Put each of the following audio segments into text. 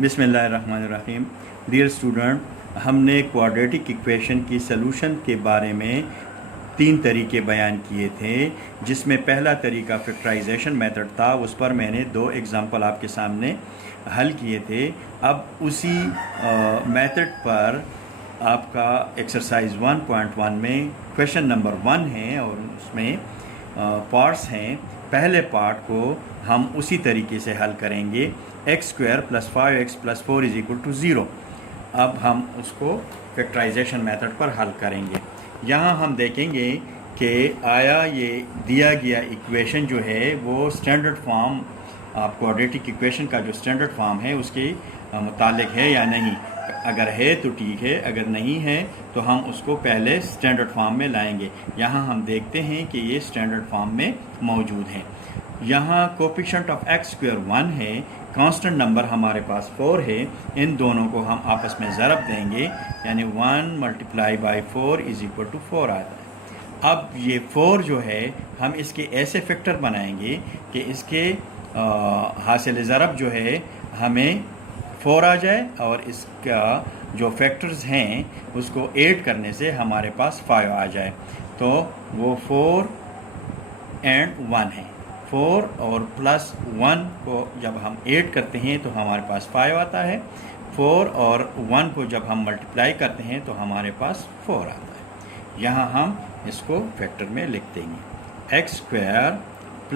बिस्मिल्लाहिर्रहमानिर्रहीम। Dear student, हमने quadratic equation की सलूशन के बारे में 3 तरीके बयान किए थे, जिसमें पहला तरीका फैक्टराइजेशन मेथड था। उस पर मैंने 2 एग्जांपल आपके सामने हल किए थे। अब उसी मेथड पर आपका एक्सरसाइज 1.1 में क्वेश्चन नंबर 1 है और उसमें पार्ट्स हैं। पहले पार्ट को हम उसी तरीके से हल करेंगे, x² + 5x + 4 = 0। अब हम उसको फैक्टराइजेशन मेथड पर हल करेंगे। यहाँ हम देखेंगे कि आया ये दिया गया इक्वेशन जो है वो स्टैंडर्ड फॉर्म, आप क्वाड्रेटिक इक्वेशन का जो स्टैंडर्ड फॉर्म है उसके मुतालिक है या नहीं। अगर है तो ठीक है, अगर नहीं है तो हम उसको पहले स्टैंडर्ड फॉर्म में लाएंगे। यहाँ हम देखते हैं कि ये स्टैंडर्ड फॉर्म में मौजूद है। यहाँ कोफिशिएंट ऑफ x² 1 है, कांस्टेंट नंबर हमारे पास 4 है। इन दोनों को हम आपस में ज़रब देंगे, यानी 1 × 4 = 4 आता है। अब ये 4 जो है हम इसके ऐसे फैक्टर बनाएंगे कि इसके हासिल ज़रब जो है हमें 4 आ जाए और इसका जो फैक्टर्स हैं उसको ऐड करने से हमारे पास 5 आ जाए। तो वो 4 और 1 है। 4 और +1 को जब हम ऐड करते हैं तो हमारे पास 5 आता है। 4 और 1 को जब हम मल्टीप्लाई करते हैं तो हमारे पास 4 आता है। यहाँ हम इसको फैक्टर में लिख देंगे, x² +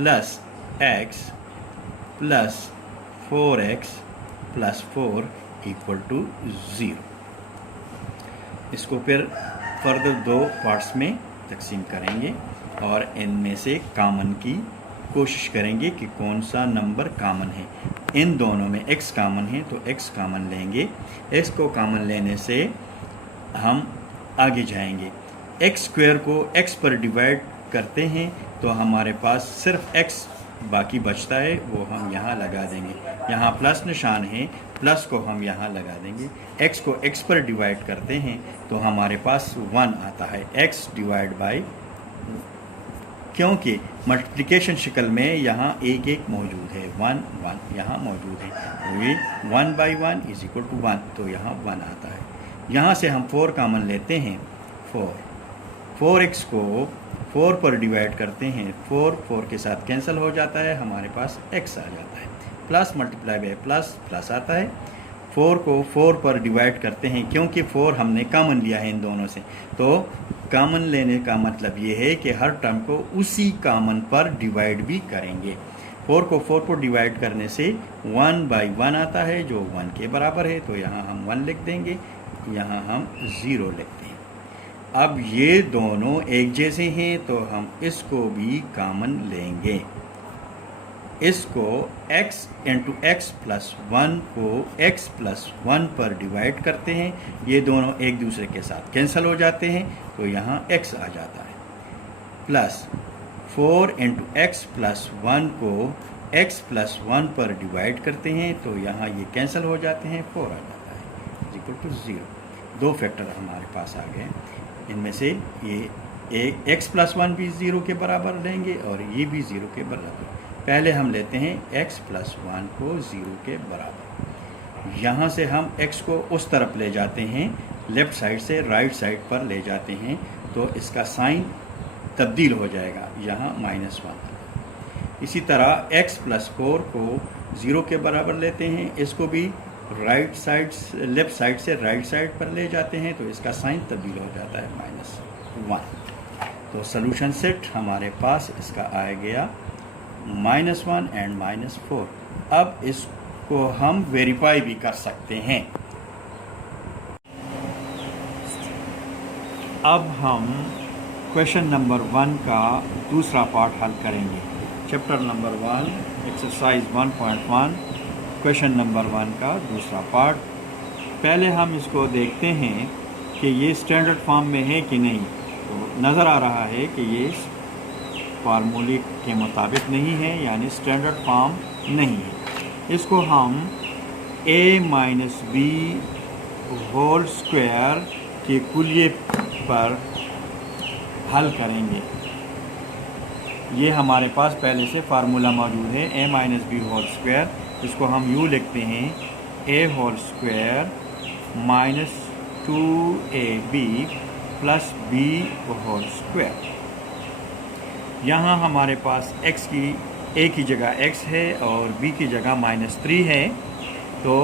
x + 4x + 4 = 0। इसको फिर फर्दर 2 पार्ट्स में तकसीम करेंगे और इनमें से कॉमन की कोशिश करेंगे कि कौन सा नंबर कॉमन है। इन दोनों में x कॉमन है तो x कॉमन लेंगे। x को कॉमन लेने से हम आगे जाएंगे। x² को x पर डिवाइड करते हैं तो हमारे पास सिर्फ x बाकी बचता है, वो हम यहाँ लगा देंगे। यहाँ प्लस निशान है, प्लस को हम यहाँ लगा देंगे। x को x पर डिवाइड करते हैं तो हमारे पास 1 आता है, x/, क्योंकि मल्टीप्लिकेशन शक्ल में यहाँ 1 1 मौजूद है, 1 1 यहाँ मौजूद है, तो ये 1/1 = 1, तो यहाँ 1 आता है। यहाँ से हम 4 कॉमन लेते हैं, 4x को 4 पर डिवाइड करते हैं, 4 के साथ कैंसिल हो जाता है, हमारे पास x आ जाता है। प्लस मल्टीप्लाई बाय प्लस आता है। 4 को 4 पर डिवाइड करते हैं, क्योंकि 4 हमने कॉमन लिया है इन दोनों से, तो कॉमन लेने का मतलब ये है कि हर टर्म को उसी कॉमन पर डिवाइड भी करेंगे। 4 को 4 पर डिवाइड करने से 1/1 आता है जो 1 के बराबर है, तो यहाँ हम 1 लिख देंगे, यहाँ हम 0 लिखते हैं। अब ये दोनों एक जैसे हैं तो हम इसको भी कॉमन लेंगे। इसको x × x + 1 को x + 1 पर डिवाइड करते हैं, ये दोनों एक दूसरे के साथ कैंसिल हो जाते हैं, तो यहाँ x आ जाता है। प्लस 4 × x + 1 को x + 1 पर डिवाइड करते हैं तो यहाँ ये कैंसिल हो जाते हैं, 4 आ जाता है = 0। 2 फैक्टर हमारे पास आ गए। इनमें से ये x + 1 भी 0 के बराबर लेंगे और ये भी 0 के बराबर। पहले हम लेते हैं x + 1 को 0 के बराबर। यहाँ से हम x को उस तरफ ले जाते हैं, लेफ़्ट साइड से राइट साइड पर ले जाते हैं, तो इसका साइन तब्दील हो जाएगा, यहाँ -1। इसी तरह x + 4 को 0 के बराबर लेते हैं, इसको भी लेफ़्ट साइड से राइट साइड पर ले जाते हैं, तो इसका साइन तब्दील हो जाता है -1। तो सॉल्यूशन सेट हमारे पास इसका आ गया -1 और -4। अब इसको हम वेरीफाई भी कर सकते हैं। अब हम क्वेश्चन नंबर 1 का दूसरा पार्ट हल करेंगे। Chapter number 1 exercise 1.1 question number 1 का दूसरा पार्ट। पहले हम इसको देखते हैं कि ये स्टैंडर्ड फॉर्म में है कि नहीं। तो नज़र आ रहा है कि ये फार्मूले के मुताबिक नहीं है, यानी स्टैंडर्ड फॉर्म नहीं है। इसको हम a - b होल स्क्वायर के कुलिये पर हल करेंगे। ये हमारे पास पहले से फार्मूला मौजूद है, a - b होल स्क्वायर। इसको हम यूँ लिखते हैं, a whole square minus 2ab plus b whole square. यहाँ हमारे पास x की a की जगह x है और b की जगह -3 है, तो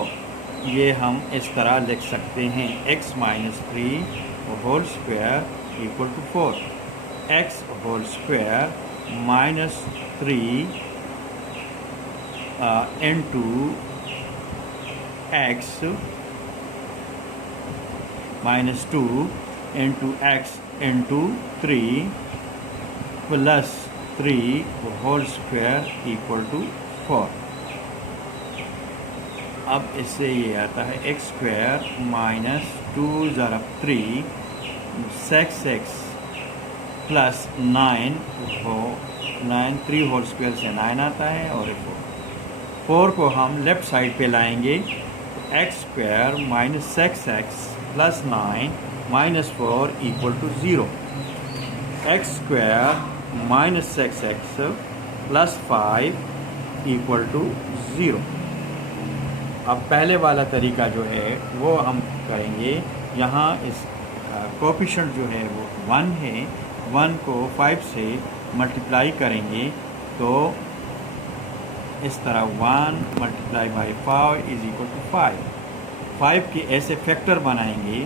ये हम इस तरह लिख सकते हैं x minus 3 whole square equal to 4, x whole square minus 3 into x minus 2 into x into 3 plus 3 whole square equal to 4। अब इससे ये आता है एक्स स्क्वायर माइनस 2 ज़रब 3 6x प्लस 9 3 होल स्क्वायर से 9 आता है और 4 को हम लेफ़्ट साइड पे लाएंगे, x square minus 6x plus 9 minus 4 equal to 0। X square minus 6x plus 5 equal to 0। अब पहले वाला तरीका जो है वो हम करेंगे। यहाँ इस कोएफिशिएंट जो है वो 1 है, 1 को 5 से मल्टीप्लाई करेंगे तो इस तरह 1 multiply by 5 is equal to 5 के ऐसे फैक्टर बनाएंगे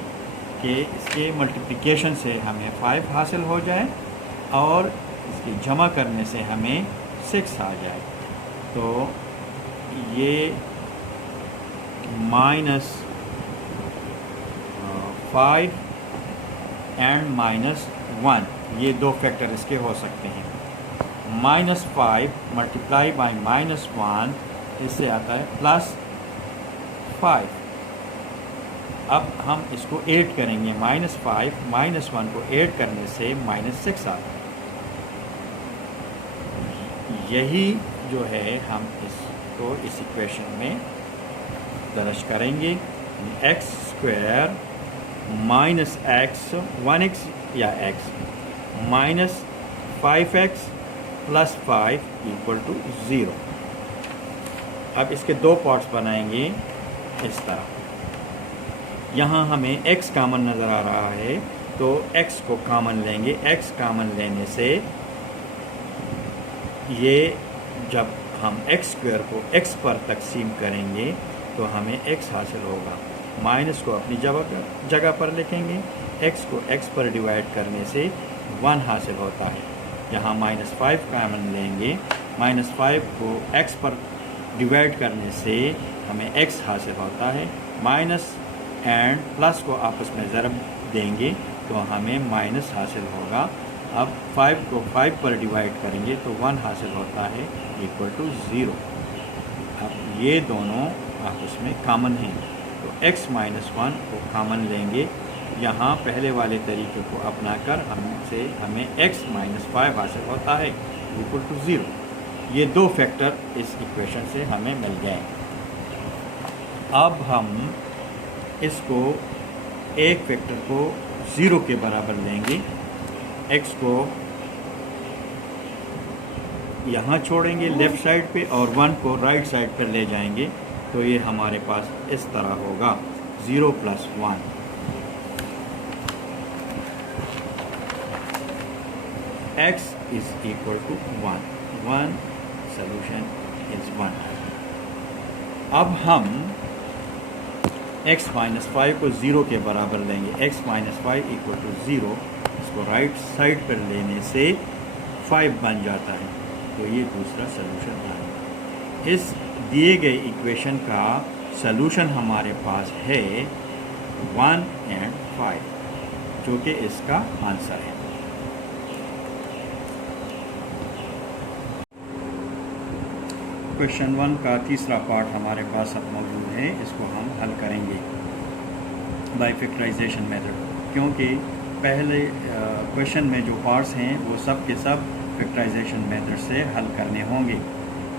कि इसके मल्टीप्लिकेशन से हमें 5 हासिल हो जाए और इसकी जमा करने से हमें 6 आ जाए। तो ये माइनस 5 एंड माइनस 1, ये दो फैक्टर इसके हो सकते हैं। -5 मल्टीप्लाई बाई -1 इससे आता है +5। अब हम इसको ऐड करेंगे, -5 -1 को ऐड करने से -6 आता है। यही जो है हम इसको इस इक्वेशन में दर्ज करेंगे। X square minus x 1x या x minus 5x plus 5 equal to 0। अब इसके दो पार्ट्स बनाएंगे इस तरह। यहाँ हमें x कॉमन नज़र आ रहा है तो x को कॉमन लेंगे। x कॉमन लेने से ये जब हम x स्क्वायर को x पर तकसीम करेंगे तो हमें x हासिल होगा। माइनस को अपनी जगह पर लिखेंगे, x को x पर डिवाइड करने से 1 हासिल होता है। यहाँ -5 कॉमन लेंगे, -5 को x पर डिवाइड करने से हमें x हासिल होता है। माइनस एंड प्लस को आपस में ज़रब देंगे तो हमें माइनस हासिल होगा। अब 5 को 5 पर डिवाइड करेंगे तो 1 हासिल होता है इक्वल टू 0। अब ये दोनों आपस में कॉमन हैं तो x माइनस 1 को कॉमन लेंगे। यहाँ पहले वाले तरीके को अपनाकर हमें x माइनस 5 हासिल होता है इक्वल टू 0। ये दो फैक्टर इस इक्वेशन से हमें मिल गए। अब हम इसको एक फैक्टर को 0 के बराबर लेंगे, x को यहाँ छोड़ेंगे लेफ़्ट साइड पे और 1 को राइट साइड पर ले जाएंगे तो ये हमारे पास इस तरह होगा 0 + 1। x is equal to 1 solution is 1। अब हम x माइनस 5 को 0 के बराबर लेंगे, x माइनस 5 इक्वल टू 0। इसको राइट साइड पर लेने से 5 बन जाता है तो ये दूसरा सलूशन है। इस दिए गए इक्वेशन का सलूशन हमारे पास है 1 और 5 जो कि इसका आंसर है। क्वेश्चन 1 का तीसरा पार्ट हमारे पास अब मौजूद है, इसको हम हल करेंगे बाय फैक्टराइजेशन मेथड, क्योंकि पहले क्वेश्चन में जो पार्ट्स हैं वो सब के सब फैक्टराइजेशन मेथड से हल करने होंगे।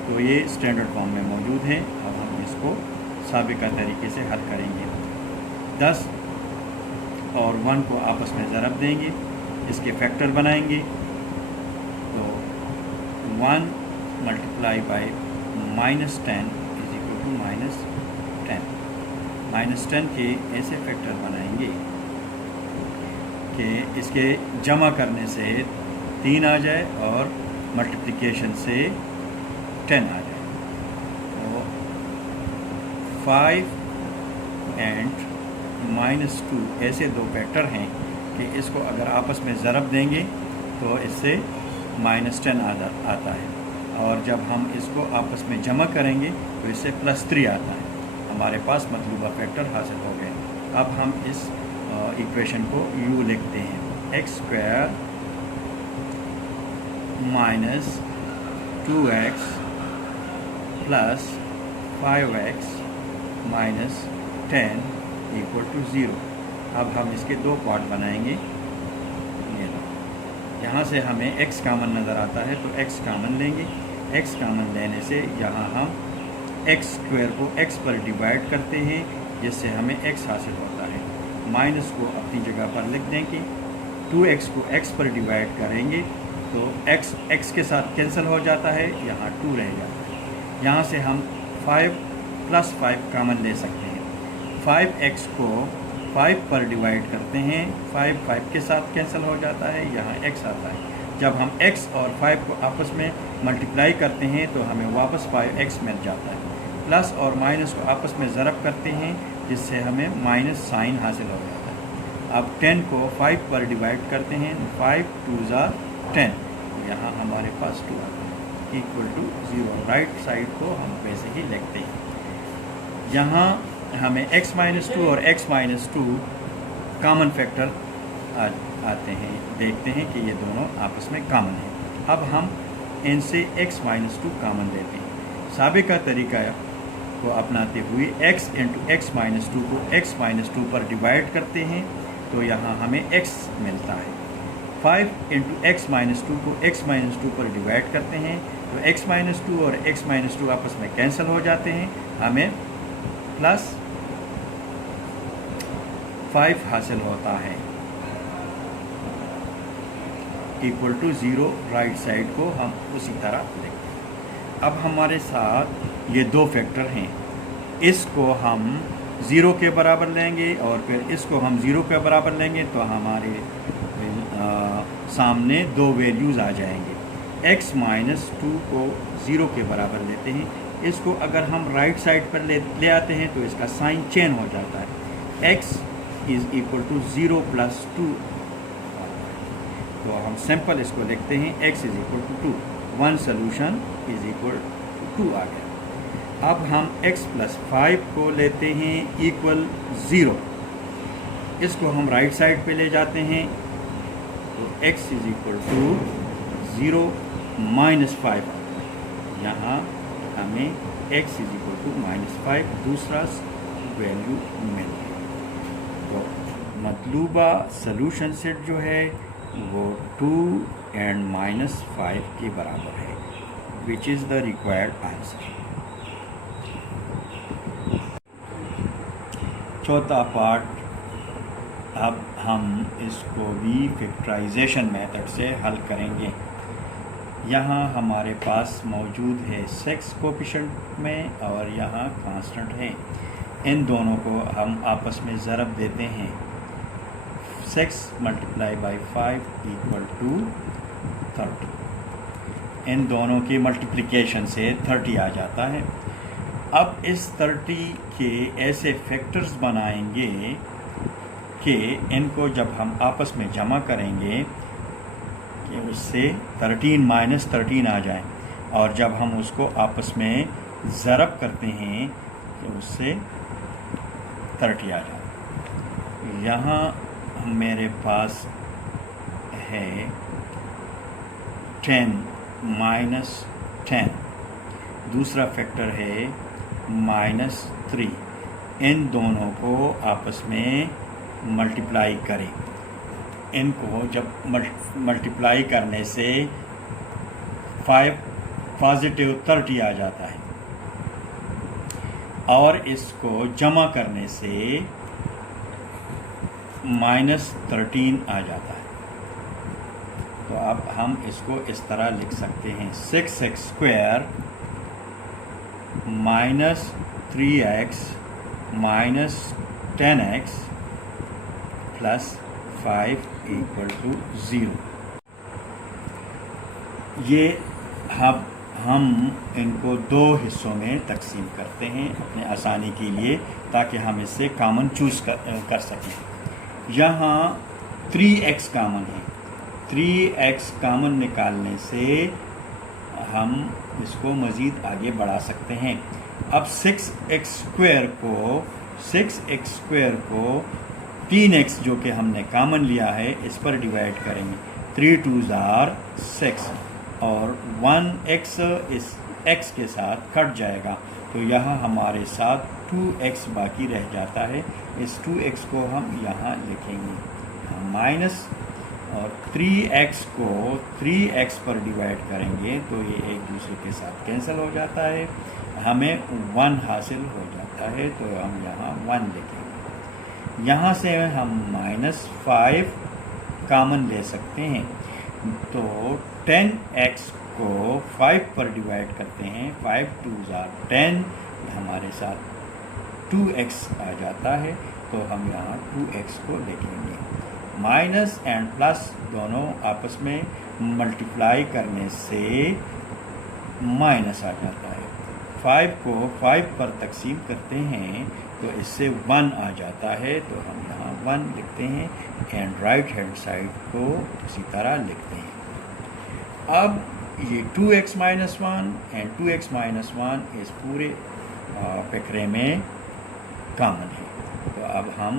तो ये स्टैंडर्ड फॉर्म में मौजूद है। अब हम इसको साबिका तरीके से हल करेंगे। 10 और 1 को आपस में ज़रब देंगे, इसके फैक्टर बनाएंगे तो 1 multiply by -10 is equal to -10। -10 के ऐसे फैक्टर बनाएंगे कि इसके जमा करने से 3 आ जाए और मल्टीप्लिकेशन से 10 आ जाए। तो 5 एंड -2 ऐसे दो फैक्टर हैं कि इसको अगर आपस में ज़रब देंगे तो इससे -10 आता है, और जब हम इसको आपस में जमा करेंगे तो इससे +3 आता है। हमारे पास मतलूबा फैक्टर हासिल हो गए। अब हम इस इक्वेशन को u लिखते हैं, x² - 2x + 5x - 10 = 0। अब हम इसके दो पार्ट बनाएंगे। यहाँ से हमें x कामन नज़र आता है तो x कामन लेंगे। x कामन लेने से यहाँ हम x² को x पर डिवाइड करते हैं, जिससे हमें x हासिल होता है। माइनस को अपनी जगह पर लिख देंगे। 2x को x पर डिवाइड करेंगे तो x के साथ कैंसिल हो जाता है, यहाँ 2 रह जाता है। यहाँ से हम 5 + 5 कामन ले सकते हैं। 5x को 5 पर डिवाइड करते हैं, 5 के साथ कैंसिल हो जाता है, यहाँ x आता है। जब हम x और 5 को आपस में मल्टीप्लाई करते हैं तो हमें वापस 5x मिल जाता है। प्लस और माइनस को आपस में ज़रब करते हैं, जिससे हमें माइनस साइन हासिल हो जाता है। अब 10 को 5 पर डिवाइड करते हैं, 5 × 2 = 10, यहाँ हमारे पास 2 आता है =0। राइट साइड को हम वैसे ही लिखते हैं। यहाँ हमें x - 2 और x - 2 कॉमन फैक्टर आते हैं। देखते हैं कि ये दोनों आपस में कॉमन हैं। अब हम इनसे x - 2 कॉमन लेते हैं। साबिका तरीका को अपनाते हुए x × x - 2 को x - 2 पर डिवाइड करते हैं तो यहाँ हमें x मिलता है। 5 × x - 2 को x - 2 पर डिवाइड करते हैं तो x - 2 और x - 2 आपस में कैंसिल हो जाते हैं, हमें +5 हासिल होता है =0। राइट साइड को हम उसी तरह लिखते हैं। अब हमारे साथ ये दो फैक्टर हैं, इसको हम 0 के बराबर लेंगे और फिर इसको हम 0 के बराबर लेंगे तो हमारे सामने दो वैल्यूज़ आ जाएंगे। x - 2 को 0 के बराबर लेते हैं, इसको अगर हम राइट साइड पर ले आते हैं तो इसका साइन चेंज हो जाता है, x = 0 + 2। तो हम सिंपल इसको लिखते हैं, x = 2। 1 सोल्यूशन = 2 आ गया। अब हम x + 5 को लेते हैं =0, इसको हम राइट साइड पे ले जाते हैं तो x = 0 - 5। यहाँ हमें x = -5 दूसरा वैल्यू मिल गई। तो मतलूबा सलूशन सेट जो है वो 2 एंड -5 के बराबर है, which is the required answer. चौथा पार्ट, अब हम इसको भी फैक्टराइजेशन मेथड से हल करेंगे। यहाँ हमारे पास मौजूद है 6 कोएफिशिएंट में और यहाँ कांस्टेंट है। इन दोनों को हम आपस में ज़रब देते हैं। 6 × 5 = 30। इन दोनों की मल्टीप्लिकेशन से 30 आ जाता है। अब इस 30 के ऐसे फैक्टर्स बनाएंगे कि इनको जब हम आपस में जमा करेंगे कि उससे 13 - 13 आ जाए, और जब हम उसको आपस में ज़रब करते हैं तो उससे 30 आ जाए। यहाँ मेरे पास है 10 - 10, दूसरा फैक्टर है -3। इन दोनों को आपस में मल्टीप्लाई करें। इनको जब मल्टीप्लाई करने से 5 + 30 आ जाता है, और इसको जमा करने से -13 आ जाता है। तो अब हम इसको इस तरह लिख सकते हैं, 6x² - 3x minus 10x plus 5 equal to 0। ये हम इनको दो हिस्सों में तकसीम करते हैं अपने आसानी के लिए, ताकि हम इससे कॉमन चूज़ कर सकें। यहाँ 3x कॉमन है, 3x कॉमन निकालने से हम इसको मज़ीद आगे बढ़ा सकते हैं। अब 6x स्क्वायर को 3x जो कि हमने कॉमन लिया है इस पर डिवाइड करेंगे। 3 2s are 6 और 1x इस x के साथ कट जाएगा, तो यहाँ हमारे साथ 2x बाकी रह जाता है। इस 2x को हम यहाँ लिखेंगे माइनस, और 3x को 3x पर डिवाइड करेंगे तो ये एक दूसरे के साथ कैंसिल हो जाता है, हमें 1 हासिल हो जाता है, तो हम यहाँ 1 लिखेंगे। यहाँ से हम -5 कॉमन ले सकते हैं, तो 10x को 5 पर डिवाइड करते हैं, 5 2s are 10, हमारे साथ 2x आ जाता है, तो हम यहाँ 2x को लिखेंगे। माइनस एंड प्लस दोनों आपस में मल्टीप्लाई करने से माइनस आ जाता है। 5 को 5 पर तकसीम करते हैं तो इससे 1 आ जाता है, तो हम यहाँ 1 लिखते हैं एंड राइट हैंड साइड को इसी तरह लिखते हैं। अब ये 2x minus 1 and 2x minus 1 इस पूरे फकरे में कॉमन है, तो अब हम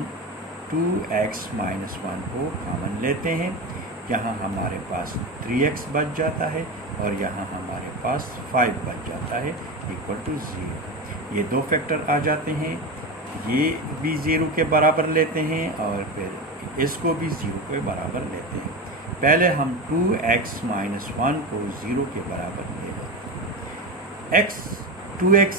2x माइनस 1 को कॉमन लेते हैं। यहाँ हमारे पास 3x बच जाता है और यहाँ हमारे पास 5 बच जाता है इक्वल टू 0। ये दो फैक्टर आ जाते हैं, ये भी 0 के बराबर लेते हैं और फिर इसको भी 0 के बराबर लेते हैं। पहले हम 2x माइनस 1 को 0 के बराबर ले लेते हैं। 2x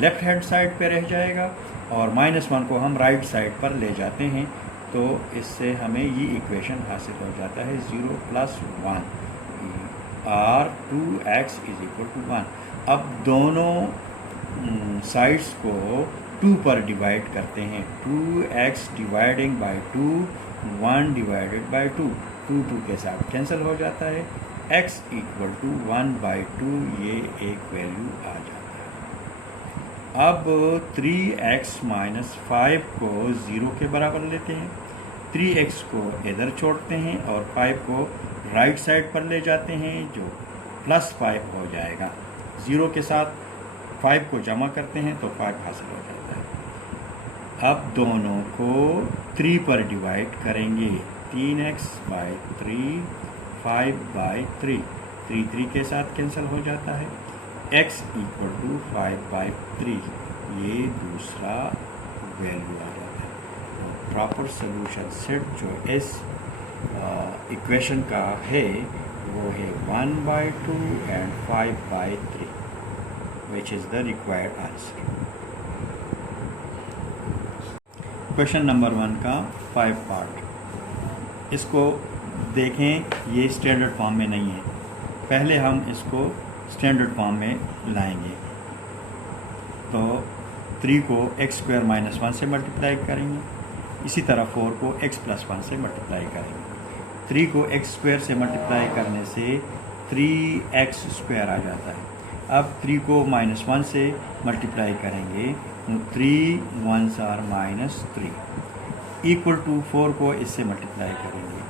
लेफ्ट हैंड साइड पे रह जाएगा और -1 को हम राइट साइड पर ले जाते हैं, तो इससे हमें ये इक्वेशन हासिल हो जाता है 0 + 1 और 2x = 1। अब दोनों साइड्स को 2 पर डिवाइड करते हैं। 2x dividing by 2, 1 divided by 2, 2 के साथ कैंसिल हो जाता है। x = 1/2 ये एक वैल्यू आ जाता है। अब 3x माइनस 5 को 0 के बराबर लेते हैं, 3x को इधर छोड़ते हैं और 5 को राइट साइड पर ले जाते हैं, जो +5 हो जाएगा। 0 के साथ 5 को जमा करते हैं तो 5 हासिल हो जाता है। अब दोनों को 3 पर डिवाइड करेंगे, 3x/3, 5/3, 3 के साथ कैंसिल हो जाता है। x = 5/3 ये दूसरा वैल्यू आ जाता है। प्रॉपर सॉल्यूशन सेट जो इस इक्वेशन का है वो है 1/2 and 5/3 which is the required answer. Question number 1 का 5 पार्ट, इसको देखें, ये स्टैंडर्ड फॉर्म में नहीं है। पहले हम इसको स्टैंडर्ड फॉर्म में लाएंगे, तो 3 को x² - 1 से मल्टीप्लाई करेंगे, इसी तरह 4 को x + 1 से मल्टीप्लाई करेंगे। 3 को x² से मल्टीप्लाई करने से 3x² आ जाता है। अब 3 को -1 से मल्टीप्लाई करेंगे तो 3 1s are -3 इक्वल टू 4 को इससे मल्टीप्लाई करेंगे,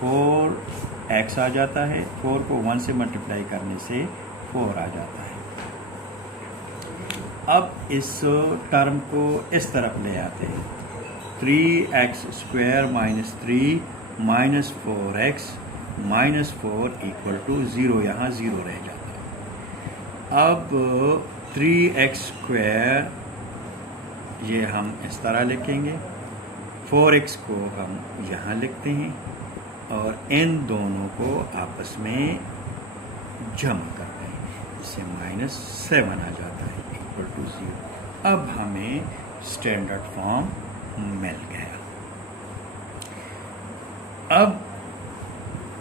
4x आ जाता है। 4 को 1 से मल्टीप्लाई करने से 4 आ जाता है। अब इस टर्म को इस तरफ ले आते हैं, 3x² - 3 -4x -4 = 0, यहाँ 0 रह जाता है। अब 3x² ये हम इस तरह लिखेंगे, 4x को हम यहाँ लिखते हैं और इन दोनों को आपस में जमा करते हैं, इससे -7 आ जाता है इक्वल टू 0। अब हमें स्टैंडर्ड फॉर्म मिल गया। अब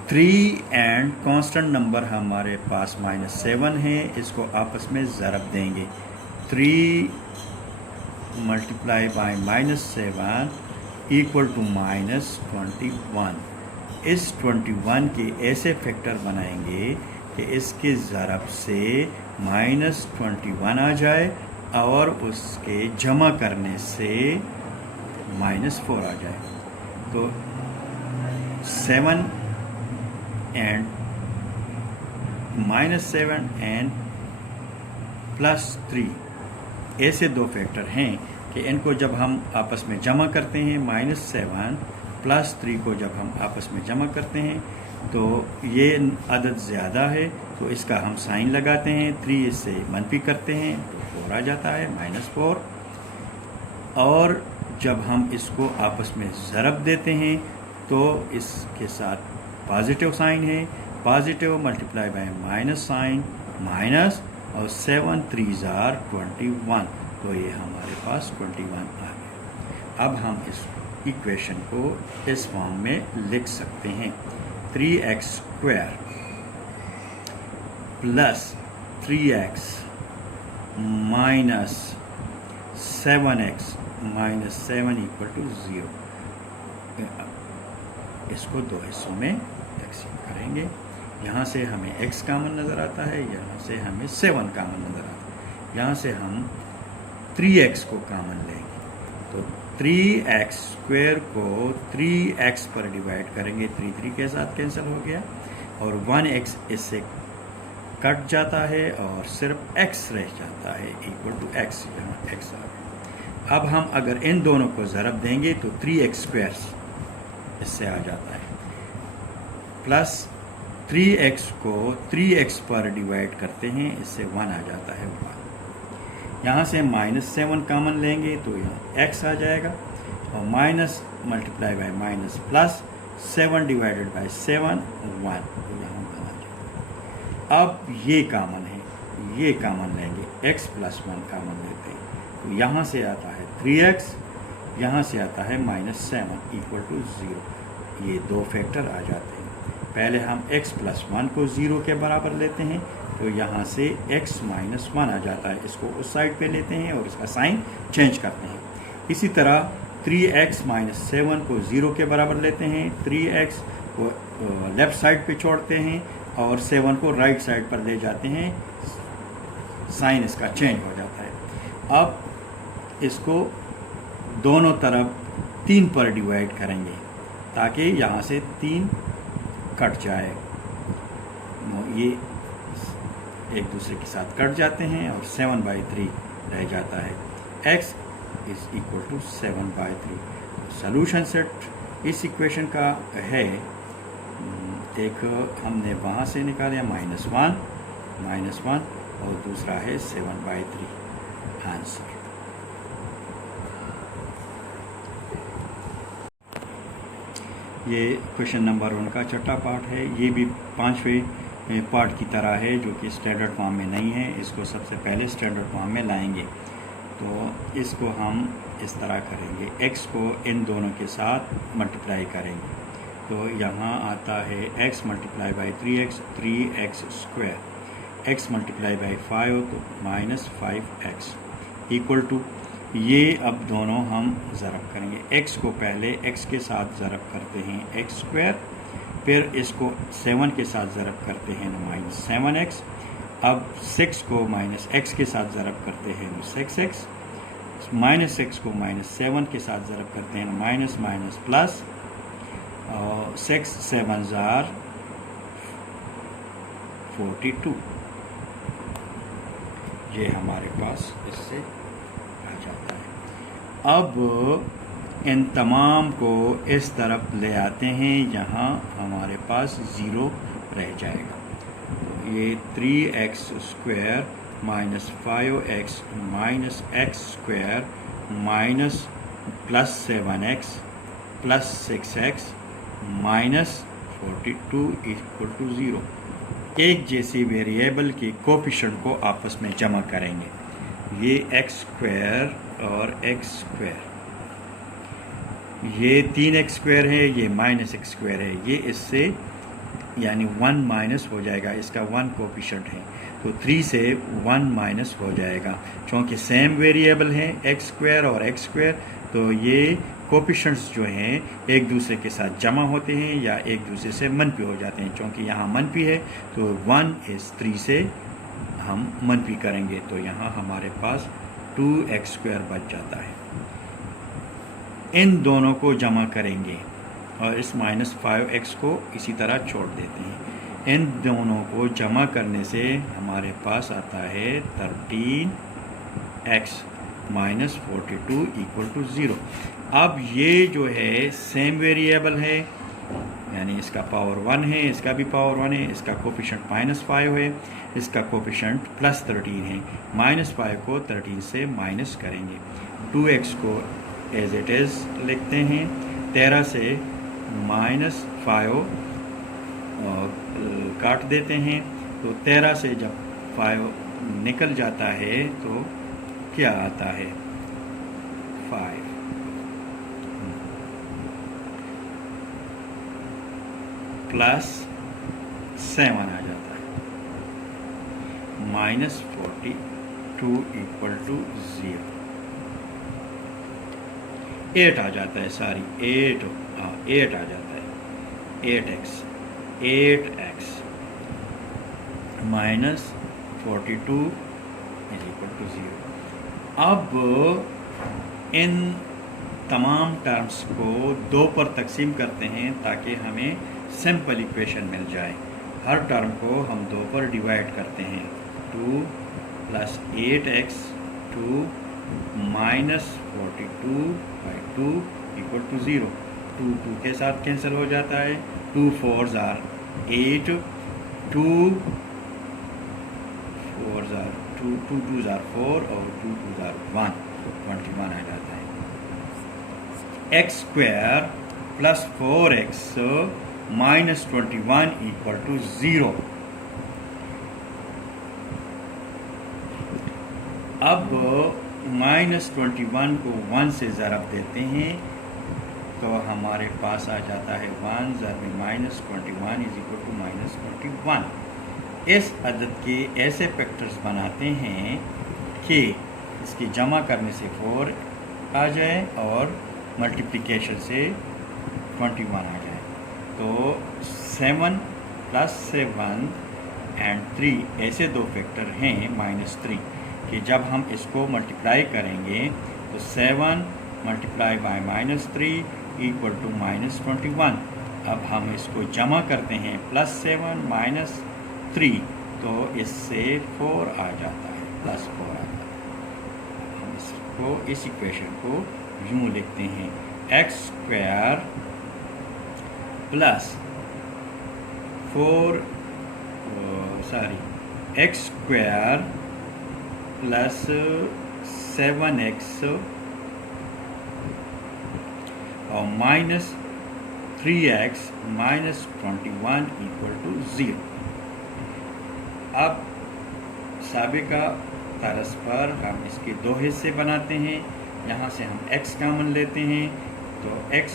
3 एंड कांस्टेंट नंबर हमारे पास -7 है, इसको आपस में ज़रब देंगे। 3 मल्टीप्लाई बाय -7 इक्वल टू -21। इस 21 के ऐसे फैक्टर बनाएंगे कि इसके ज़रब से -21 आ जाए और उसके जमा करने से -4 आ जाए। तो 7 एंड -7 एंड +3 ऐसे दो फैक्टर हैं कि इनको जब हम आपस में जमा करते हैं, -7 +3 को जब हम आपस में जमा करते हैं तो ये अदद ज़्यादा है, तो इसका हम साइन लगाते हैं, 3 इससे मनफी करते हैं तो 4 आ जाता है, -4। और जब हम इसको आपस में ज़रब देते हैं तो इसके साथ पॉजिटिव साइन है, positive multiply by minus sign, minus और 7 3s are 21, तो ये हमारे पास 21 आ गया। अब हम इस इक्वेशन को इस फॉर्म में लिख सकते हैं, 3x² plus 3x minus 7x minus 7 equal to 0। इसको दो हिस्सों में तकसीम करेंगे। यहाँ से हमें x कामन नज़र आता है, यहाँ से हमें 7 कामन नज़र आता है। यहाँ से हम 3x को कामन लेंगे, तो 3x² को 3x पर डिवाइड करेंगे, 3 के साथ कैंसिल हो गया और 1x इससे कट जाता है और सिर्फ x रह जाता है इक्वल टू x, यहाँ x आ गया। अब हम अगर इन दोनों को ज़रब देंगे तो 3x² इससे आ जाता है, प्लस 3x को 3x पर डिवाइड करते हैं, इससे 1 आ जाता है 1। यहाँ से -7 कामन लेंगे तो यहाँ x आ जाएगा और minus multiply by minus plus 7 divided by 7 1, तो यहाँ 1 आ जाएगा। अब ये कामन है, ये कामन लेंगे, x + 1 कामन लेते हैं, तो यहाँ से आता है 3x, यहाँ से आता है -7 इक्वल टू 0। ये दो फैक्टर आ जाते हैं। पहले हम x + 1 को 0 के बराबर लेते हैं, तो यहाँ से x - 1 आ जाता है, इसको उस साइड पे लेते हैं और इसका साइन चेंज करते हैं। इसी तरह 3x - 7 को 0 के बराबर लेते हैं, 3x को लेफ़्ट साइड पे छोड़ते हैं और 7 को राइट साइड पर ले जाते हैं, साइन इसका चेंज हो जाता है। अब इसको दोनों तरफ 3 पर डिवाइड करेंगे ताकि यहाँ से 3 कट जाए, ये एक दूसरे के साथ कट जाते हैं और 7/3 रह जाता है, x is equal to 7/3। Solution set इस इक्वेशन का है, एक हमने वहाँ से निकाला -1 और दूसरा है 7/3 आंसर। ये क्वेश्चन नंबर 1 का छठा पार्ट है, ये भी 5वें पार्ट की तरह है जो कि स्टैंडर्ड फॉर्म में नहीं है। इसको सबसे पहले स्टैंडर्ड फॉर्म में लाएंगे, तो इसको हम इस तरह करेंगे, x को इन दोनों के साथ मल्टीप्लाई करेंगे, तो यहाँ आता है x × 3x 3x², x × 5 तो -5x इक्वल टू, ये अब दोनों हम ज़रब करेंगे। x को पहले x के साथ ज़रब करते हैं x², फिर इसको 7 के साथ ज़रब करते हैं -7x, अब 6 को -x के साथ ज़रब करते हैं -6x, -6 को -7 के साथ ज़रब करते हैं माइनस प्लस, और 6 7s are 42। ये हमारे पास इससे आ जाता है। अब इन तमाम को इस तरफ ले आते हैं, यहाँ हमारे पास 0 रह जाएगा, तो ये 3x² -5x -x² minus +7x +6x -42 equal to 0। एक जैसी वेरिएबल के कोफिशिएंट को आपस में जमा करेंगे, ये x² और x², ये 3x² है, ये -x² है, ये इससे यानी 1 माइनस हो जाएगा, इसका 1 कोफिशिएंट है तो 3 से 1 माइनस हो जाएगा। चूँकि सेम वेरिएबल हैं एक्स स्क्वायर और एक्स स्क्वायर, तो ये कोफिशिएंट्स जो हैं एक दूसरे के साथ जमा होते हैं या एक दूसरे से मनफी हो जाते हैं। चूँकि यहाँ मनफी है तो 1 इस 3 से हम मनफी करेंगे, तो यहाँ हमारे पास 2x स्क्वायर बच जाता है। इन दोनों को जमा करेंगे और इस -5x को इसी तरह छोड़ देते हैं। इन दोनों को जमा करने से हमारे पास आता है 13x माइनस 42 इक्वल टू 0। अब ये जो है सेम वेरिएबल है, यानी इसका पावर 1 है, इसका भी पावर 1 है, इसका कोफिशिएंट -5 है, इसका कोफिशिएंट +13 है। -5 को 13 से माइनस करेंगे, 2x को एज इट इज़ लिखते हैं, 13 से -5 काट देते हैं, तो 13 से जब 5 निकल जाता है तो क्या आता है 5 +7 आ जाता है, -42 इक्वल टू 0। 8 आ जाता है, 8 आ जाता है, 8x -42 इक्वल टू 0। अब इन तमाम टर्म्स को 2 पर तकसीम करते हैं ताकि हमें सिंपल इक्वेशन मिल जाए। हर टर्म को हम 2 पर डिवाइड करते हैं, 2 + 8x 2 -42/2 इक्वल टू 0। 2 के साथ कैंसिल हो जाता है, 2 4s are 8, 2 4s are 2, 2 2s are 4 और 2 2s are 1, 21 आ जाता है। x square + 4x -21 equal to 0। अब -21 को 1 से ज़रब देते हैं तो हमारे पास आ जाता है 1 ज़रब -21 इक्वल टू -21। इस अदद के ऐसे फैक्टर्स बनाते हैं कि इसकी जमा करने से 4 आ जाए और मल्टीप्लिकेशन से 21 आ जाए। तो 7 + 7 एंड 3 ऐसे 2 फैक्टर हैं -3 कि जब हम इसको मल्टीप्लाई करेंगे तो 7 × -3 इक्वल टू -21। अब हम इसको जमा करते हैं +7 - 3, तो इससे 4 आ जाता है, +4 आ जाता है। हम इसको इस इक्वेशन को यूँ लिखते हैं, x square x square + 7x और -3x -21 इक्वल टू 0। अब साबिका तरस पर हम इसके 2 हिस्से बनाते हैं। यहाँ से हम x कामन लेते हैं, तो x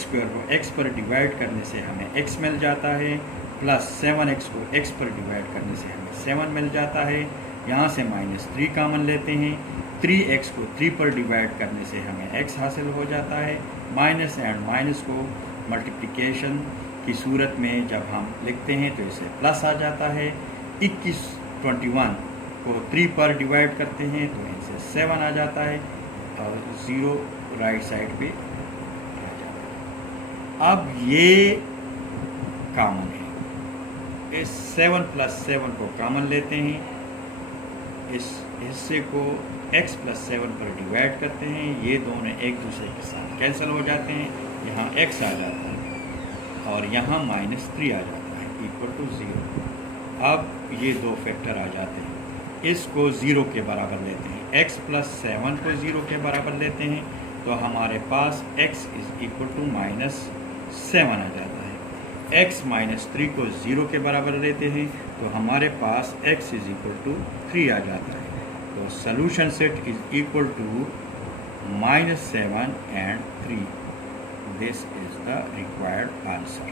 स्क्वायर को x पर डिवाइड करने से हमें x मिल जाता है, प्लस 7x को x पर डिवाइड करने से हमें 7 मिल जाता है। यहाँ से -3 कामन लेते हैं, 3x को 3 पर डिवाइड करने से हमें x हासिल हो जाता है। माइनस एंड माइनस को मल्टीप्लिकेशन की सूरत में जब हम लिखते हैं तो इसे प्लस आ जाता है। 21 को 3 पर डिवाइड करते हैं तो इनसे 7 आ जाता है और 0 राइट साइड पे आ जाता है। अब ये कॉमन है, इस 7 + 7 को कॉमन लेते हैं, इस हिस्से को x + 7 पर डिवाइड करते हैं, ये दोनों एक दूसरे के साथ कैंसिल हो जाते हैं, यहाँ x आ जाता है और यहाँ -3 आ जाता है इक्वल टू 0। अब ये 2 फैक्टर आ जाते हैं, इसको 0 के बराबर लेते हैं, x + 7 को 0 के बराबर लेते हैं तो हमारे पास x इक्वल टू -7 आ जाता है। x -3 को 0 के बराबर लेते हैं तो हमारे पास x इक्वल टू 3 आ जाता है। तो solution set is equal to -7 and 3। This is the required answer.